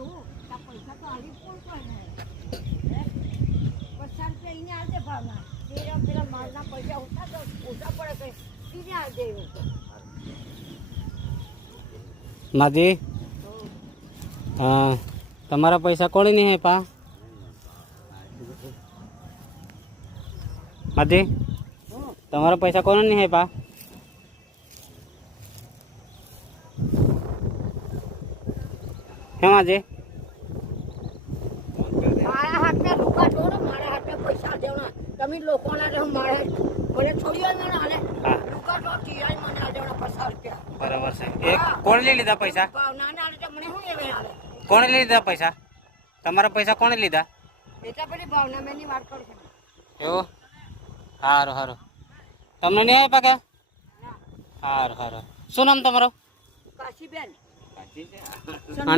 જોઉં પૈસા તો હાલી પૂરતો ને 50 રૂપિયા એને આવજે ભાવના પેલા માલના પૈસા ઓછા પડે કે એને આવજે માજી હા તમારા પૈસા કોણે નહીં હે પા માજી તમારા પૈસા કોને નહીં હે પા હે માજી મારા હાથમાં લુકા ઢોરો મારા હાથમાં પૈસા દેવના તમે લોકોના રહો મારે મને છોડી મને હાલે લુકા ઢોર ટીઆઈ મને આ દેવના 50 રૂપિયા બરાબર છે એ કોણ લઈ લીધા પૈસા નાના હાલે મને શું એવે હાલે કોણે લઈ લીધા પૈસા તમારા પૈસા કોણે લીધા એટલા પેલી ભાવના મેની વાત કરું છું એવું સારું સારું તમને નહીં આપ્યા કે સારું સારું શું નામ તમારું કાશીબેન